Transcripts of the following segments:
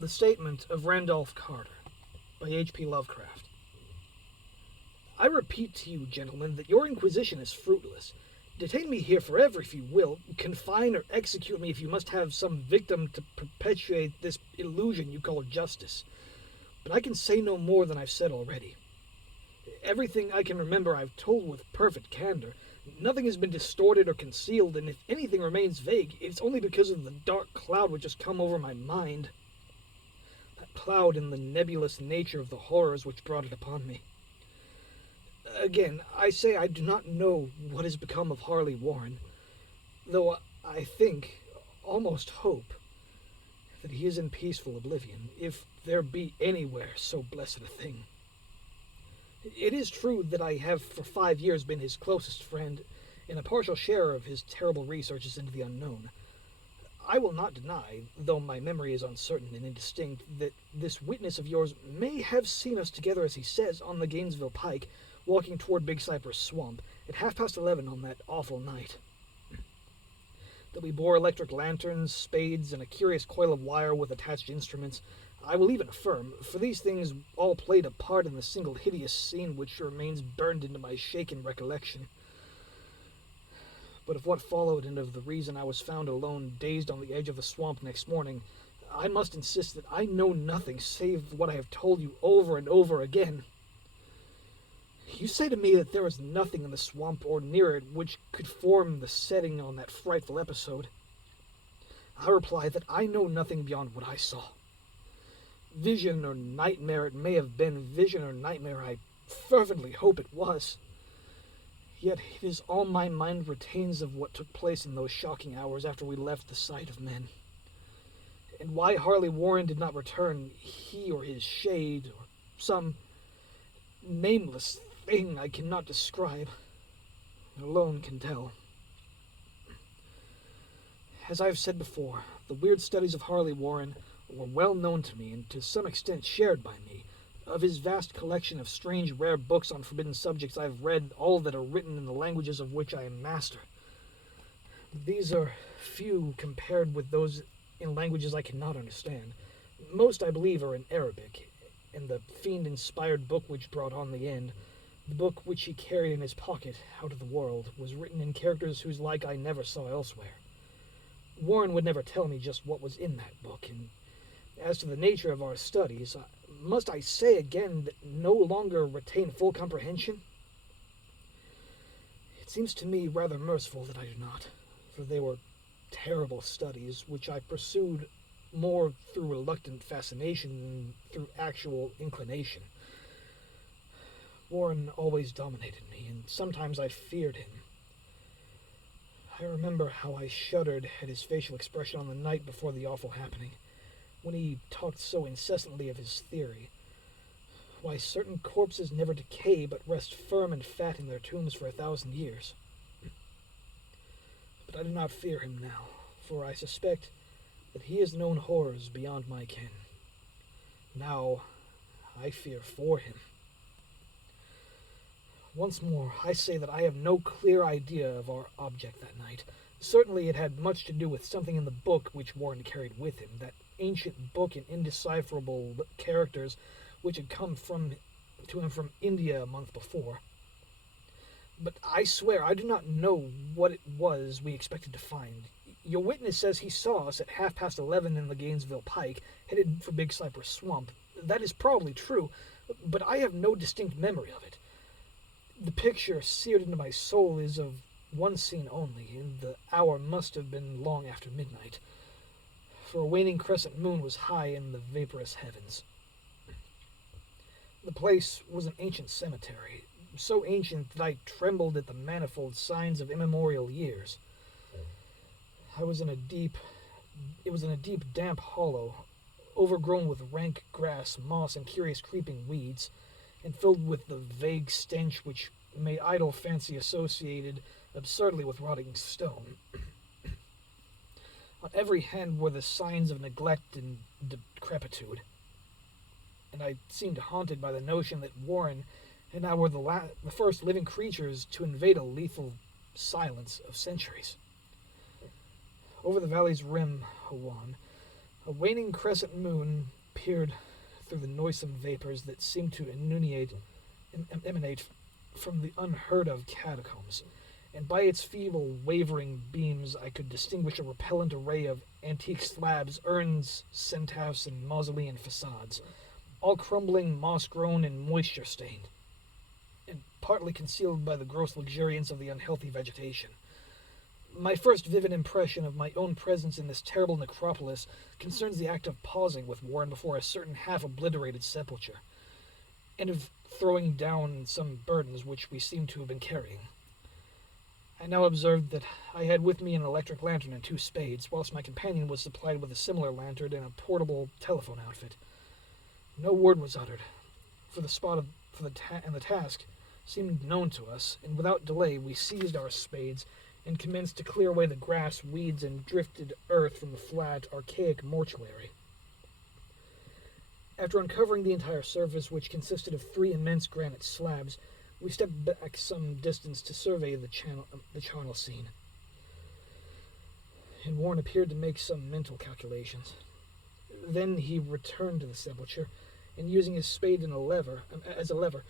The Statement of Randolph Carter by H.P. Lovecraft. I repeat to you, gentlemen, that your inquisition is fruitless. Detain me here forever if you will, confine or execute me if you must have some victim to perpetuate this illusion you call justice. But I can say no more than I've said already. Everything I can remember I've told with perfect candor. Nothing has been distorted or concealed, and if anything remains vague, it's only because of the dark cloud which has come over my mind. That cloud and the nebulous nature of the horrors which brought it upon me. Again, I say I do not know what has become of Harley Warren, though I think, almost hope, that he is in peaceful oblivion, if there be anywhere so blessed a thing. It is true that I have for 5 years been his closest friend, and a partial sharer of his terrible researches into the unknown. I will not deny, though my memory is uncertain and indistinct, that this witness of yours may have seen us together, as he says, on the Gainesville Pike, walking toward Big Cypress Swamp, at 11:30 on that awful night. That we bore electric lanterns, spades, and a curious coil of wire with attached instruments, I will even affirm, for these things all played a part in the single hideous scene which remains burned into my shaken recollection. But of what followed and of the reason I was found alone, dazed on the edge of the swamp next morning, I must insist that I know nothing save what I have told you over and over again. You say to me that there is nothing in the swamp or near it which could form the setting on that frightful episode. I reply that I know nothing beyond what I saw. Vision or nightmare it may have been, vision or nightmare I fervently hope it was. Yet it is all my mind retains of what took place in those shocking hours after we left the sight of men. And why Harley Warren did not return, he or his shade, or some nameless thing I cannot describe, alone can tell. As I have said before, the weird studies of Harley Warren were well known to me, and to some extent shared by me. Of his vast collection of strange, rare books on forbidden subjects, I have read all that are written in the languages of which I am master. These are few compared with those in languages I cannot understand. Most, I believe, are in Arabic, and the fiend-inspired book which brought on the end, the book which he carried in his pocket out of the world, was written in characters whose like I never saw elsewhere. Warren would never tell me just what was in that book, and as to the nature of our studies, must I say again that no longer retain full comprehension? It seems to me rather merciful that I do not, for they were terrible studies which I pursued more through reluctant fascination than through actual inclination. Warren always dominated me, and sometimes I feared him. I remember how I shuddered at his facial expression on the night before the awful happening, when he talked so incessantly of his theory. Why certain corpses never decay, but rest firm and fat in their tombs for 1,000 years. But I do not fear him now, for I suspect that he has known horrors beyond my ken. Now, I fear for him. Once more, I say that I have no clear idea of our object that night. Certainly it had much to do with something in the book which Warren carried with him, that ancient book in indecipherable characters which had come to him from India a month before. But I swear I do not know what it was we expected to find. Your witness says he saw us at 11:30 in the Gainesville Pike, headed for Big Cypress Swamp. That is probably true, but I have no distinct memory of it. The picture seared into my soul is of one scene only, and the hour must have been long after midnight, for a waning crescent moon was high in the vaporous heavens. The place was an ancient cemetery, so ancient that I trembled at the manifold signs of immemorial years. It was in a deep, damp hollow, overgrown with rank grass, moss, and curious creeping weeds, and filled with the vague stench which made idle fancy associated absurdly with rotting stone. On every hand were the signs of neglect and decrepitude, and I seemed haunted by the notion that Warren and I were the first living creatures to invade a lethal silence of centuries. Over the valley's rim, Hawan, A waning crescent moon peered through the noisome vapors that seemed to emanate from the unheard-of catacombs, and by its feeble, wavering beams I could distinguish a repellent array of antique slabs, urns, centaphs, and mausolean facades, all crumbling, moss-grown, and moisture-stained, and partly concealed by the gross luxuriance of the unhealthy vegetation. My first vivid impression of my own presence in this terrible necropolis concerns the act of pausing with Warren before a certain half-obliterated sepulchre, and of throwing down some burdens which we seemed to have been carrying. I now observed that I had with me an electric lantern and 2 spades, whilst my companion was supplied with a similar lantern and a portable telephone outfit. No word was uttered, for the task seemed known to us, and without delay we seized our spades and commenced to clear away the grass, weeds, and drifted earth from the flat, archaic mortuary. After uncovering the entire surface, which consisted of 3 immense granite slabs, we stepped back some distance to survey the charnel scene. And Warren appeared to make some mental calculations. Then he returned to the sepulchre, and using his spade as a lever,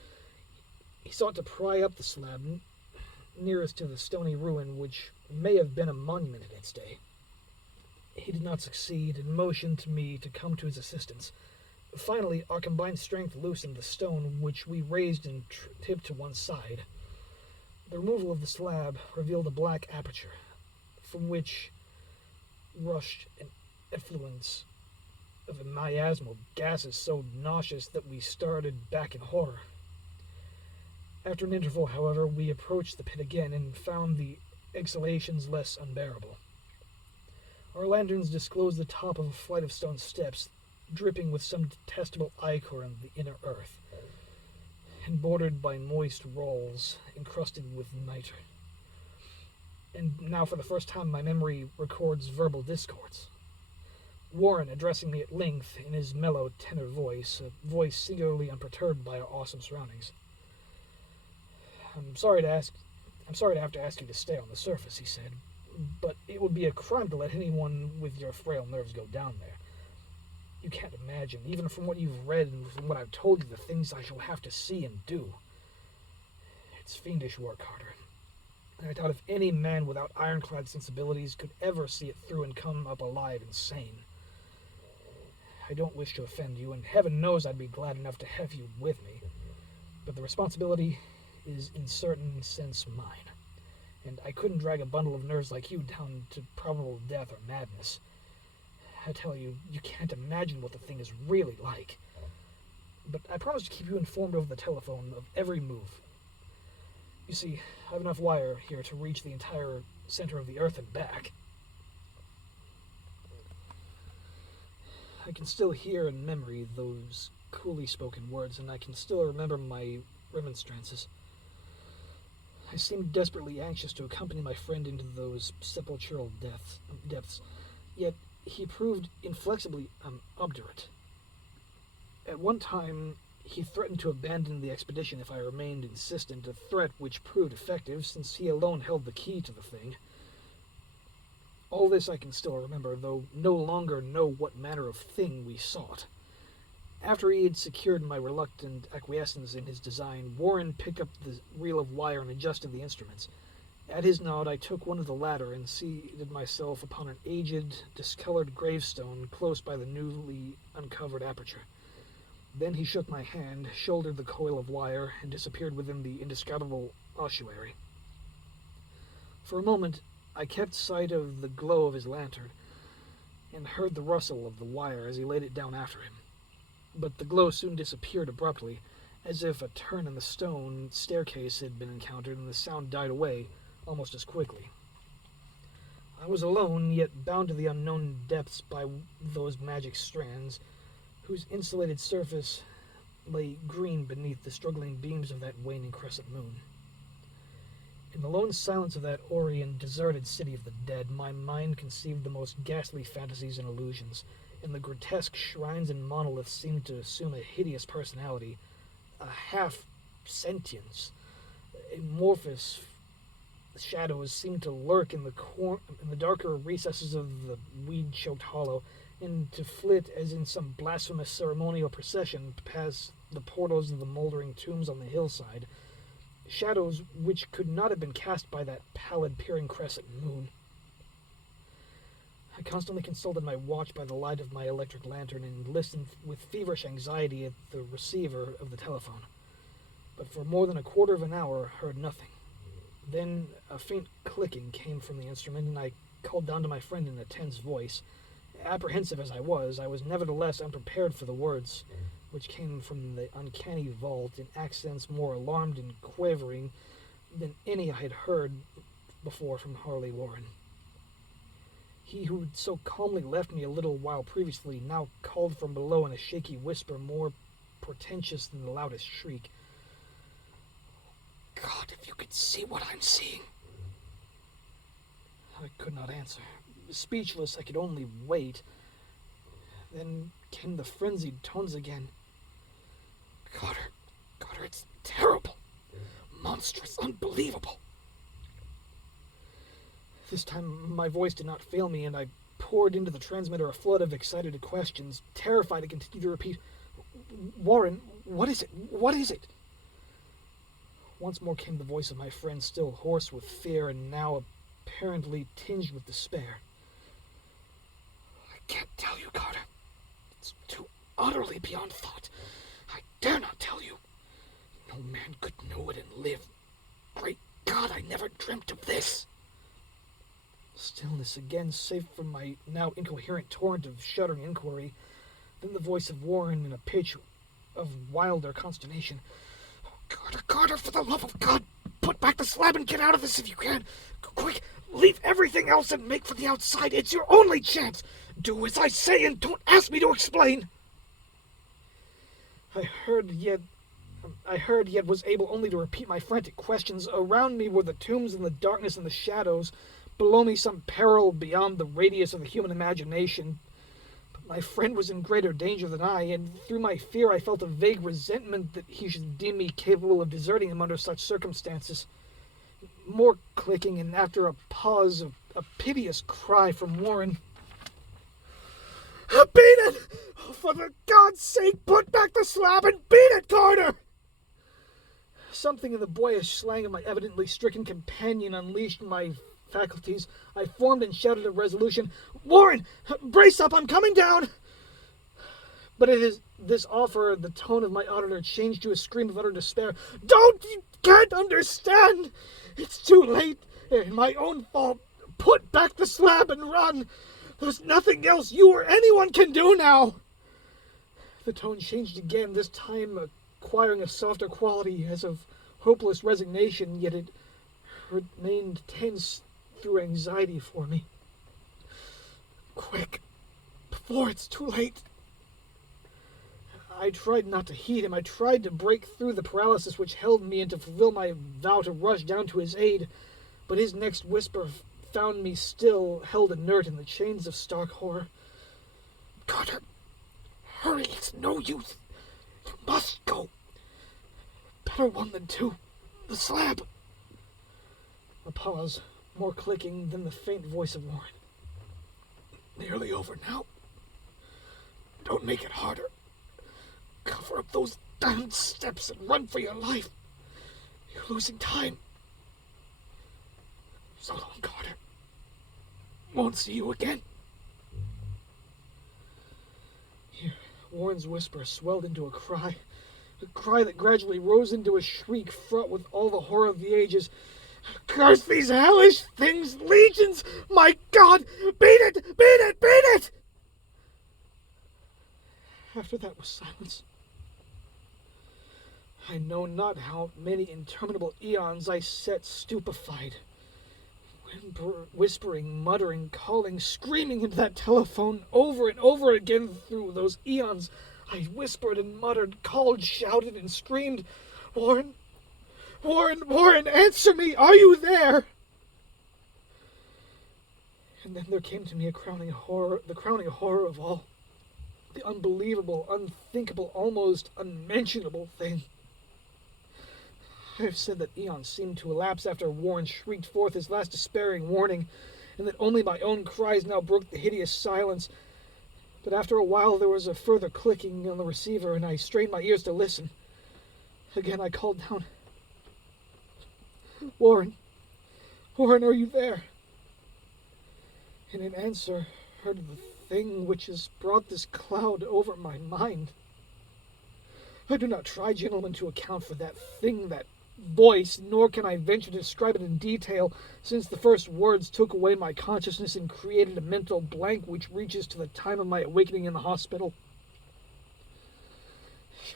he sought to pry up the slab nearest to the stony ruin which may have been a monument in its day. He did not succeed, and motioned to me to come to his assistance. Finally, our combined strength loosened the stone, which we raised and tipped to one side. The removal of the slab revealed a black aperture, from which rushed an effluence of miasmal gases so nauseous that we started back in horror. After an interval, however, we approached the pit again and found the exhalations less unbearable. Our lanterns disclosed the top of a flight of stone steps, dripping with some detestable ichor in the inner earth, and bordered by moist rolls encrusted with nitre. And now, for the first time, my memory records verbal discords. Warren, addressing me at length in his mellow tenor voice, a voice singularly unperturbed by our awesome surroundings. I'm sorry to have to ask you to stay on the surface," he said, "but it would be a crime to let anyone with your frail nerves go down there. You can't imagine, even from what you've read and from what I've told you, the things I shall have to see and do. It's fiendish work, Carter, and I doubt if any man without ironclad sensibilities could ever see it through and come up alive and sane. I don't wish to offend you, and heaven knows I'd be glad enough to have you with me, but the responsibility is in certain sense mine, and I couldn't drag a bundle of nerves like you down to probable death or madness. I tell you, you can't imagine what the thing is really like. But I promise to keep you informed over the telephone of every move. You see, I have enough wire here to reach the entire center of the earth and back." I can still hear in memory those coolly spoken words, and I can still remember my remonstrances. I seemed desperately anxious to accompany my friend into those sepulchral depths, yet he proved inflexibly obdurate. At one time, he threatened to abandon the expedition if I remained insistent, a threat which proved effective, since he alone held the key to the thing. All this I can still remember, though no longer know what manner of thing we sought. After he had secured my reluctant acquiescence in his design, Warren picked up the reel of wire and adjusted the instruments. At his nod, I took one of the latter and seated myself upon an aged, discolored gravestone close by the newly uncovered aperture. Then he shook my hand, shouldered the coil of wire, and disappeared within the indescribable ossuary. For a moment, I kept sight of the glow of his lantern, and heard the rustle of the wire as he laid it down after him. But the glow soon disappeared abruptly, as if a turn in the stone staircase had been encountered, and the sound died away almost as quickly. I was alone, yet bound to the unknown depths by those magic strands, whose insulated surface lay green beneath the struggling beams of that waning crescent moon. In the lone silence of that hoary and deserted city of the dead, my mind conceived the most ghastly fantasies and illusions, and the grotesque shrines and monoliths seemed to assume a hideous personality, a half-sentience. Amorphous shadows seemed to lurk in the darker recesses of the weed-choked hollow, and to flit as in some blasphemous ceremonial procession past the portals of the moldering tombs on the hillside, shadows which could not have been cast by that pallid peering crescent moon. I constantly consulted my watch by the light of my electric lantern and listened with feverish anxiety at the receiver of the telephone, but for more than a quarter of an hour heard nothing. Then a faint clicking came from the instrument, and I called down to my friend in a tense voice. Apprehensive as I was nevertheless unprepared for the words, which came from the uncanny vault in accents more alarmed and quavering than any I had heard before from Harley Warren. He who had so calmly left me a little while previously now called from below in a shaky whisper more portentous than the loudest shriek. God, if you could see what I'm seeing. I could not answer. Speechless, I could only wait. Then came the frenzied tones again. Carter, it's terrible. Monstrous, unbelievable. This time my voice did not fail me, and I poured into the transmitter a flood of excited questions. Terrified, I continued to repeat, Warren, what is it? What is it? Once more came the voice of my friend, still hoarse with fear and now apparently tinged with despair. I can't tell you, Carter. It's too utterly beyond thought. I dare not tell you. No man could know it and live. Great God, I never dreamt of this. Stillness again, save from my now incoherent torrent of shuddering inquiry. Then the voice of Warren in a pitch of wilder consternation. Carter, for the love of God, put back the slab and get out of this if you can. Quick, leave everything else and make for the outside. It's your only chance. Do as I say and don't ask me to explain. I heard yet was able only to repeat my frantic questions. Around me were the tombs and the darkness and the shadows. Below me some peril beyond the radius of the human imagination. My friend was in greater danger than I, and through my fear I felt a vague resentment that he should deem me capable of deserting him under such circumstances. More clicking, and after a pause, a piteous cry from Warren. Beat it! For the God's sake, put back the slab and beat it, Carter! Something in the boyish slang of my evidently stricken companion unleashed my faculties. I formed and shouted a resolution. Warren, brace up, I'm coming down! But it is this offer, the tone of my auditor changed to a scream of utter despair. Don't! You can't understand! It's too late. My own fault. Put back the slab and run. There's nothing else you or anyone can do now. The tone changed again, this time acquiring a softer quality as of hopeless resignation, yet it remained tense through anxiety for me. Quick, before it's too late. I tried not to heed him. I tried to break through the paralysis which held me and to fulfill my vow to rush down to his aid, but his next whisper found me still held inert in the chains of stark horror. Carter, hurry, it's no use. You must go. Better one than two. The slab. A pause, more clicking than the faint voice of Warren. Nearly over now. Don't make it harder. Cover up those damned steps and run for your life. You're losing time. So long, Carter. Won't see you again. Here, Warren's whisper swelled into a cry that gradually rose into a shriek fraught with all the horror of the ages. Curse these hellish things, legions! My God! Beat it! Beat it! Beat it! After that was silence. I know not how many interminable eons I sat stupefied, whispering, muttering, calling, screaming into that telephone over and over again through those eons. I whispered and muttered, called, shouted, and screamed, Warren, Warren, Warren, answer me! Are you there? And then there came to me the crowning horror of all. The unbelievable, unthinkable, almost unmentionable thing. I have said that eons seemed to elapse after Warren shrieked forth his last despairing warning, and that only my own cries now broke the hideous silence. But after a while there was a further clicking on the receiver, and I strained my ears to listen. Again I called down, Warren, Warren, are you there? And in answer, heard the thing which has brought this cloud over my mind. I do not try, gentlemen, to account for that thing, that voice, nor can I venture to describe it in detail, since the first words took away my consciousness and created a mental blank which reaches to the time of my awakening in the hospital.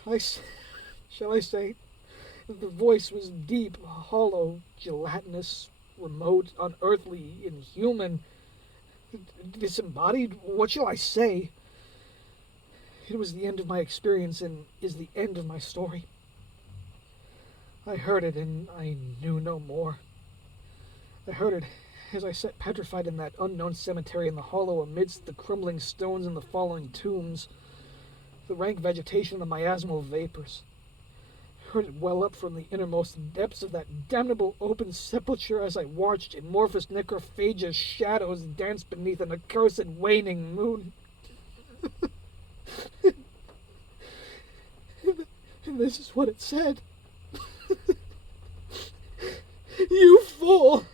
Shall I say that the voice was deep, hollow, gelatinous, remote, unearthly, inhuman, disembodied? What shall I say? It was the end of my experience and is the end of my story. I heard it and I knew no more. I heard it as I sat petrified in that unknown cemetery in the hollow amidst the crumbling stones and the falling tombs, the rank vegetation and the miasmal vapors. I heard it well up from the innermost depths of that damnable open sepulchre as I watched amorphous necrophageous shadows dance beneath an accursed waning moon. And this is what it said. You fool!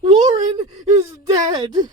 Warren is dead!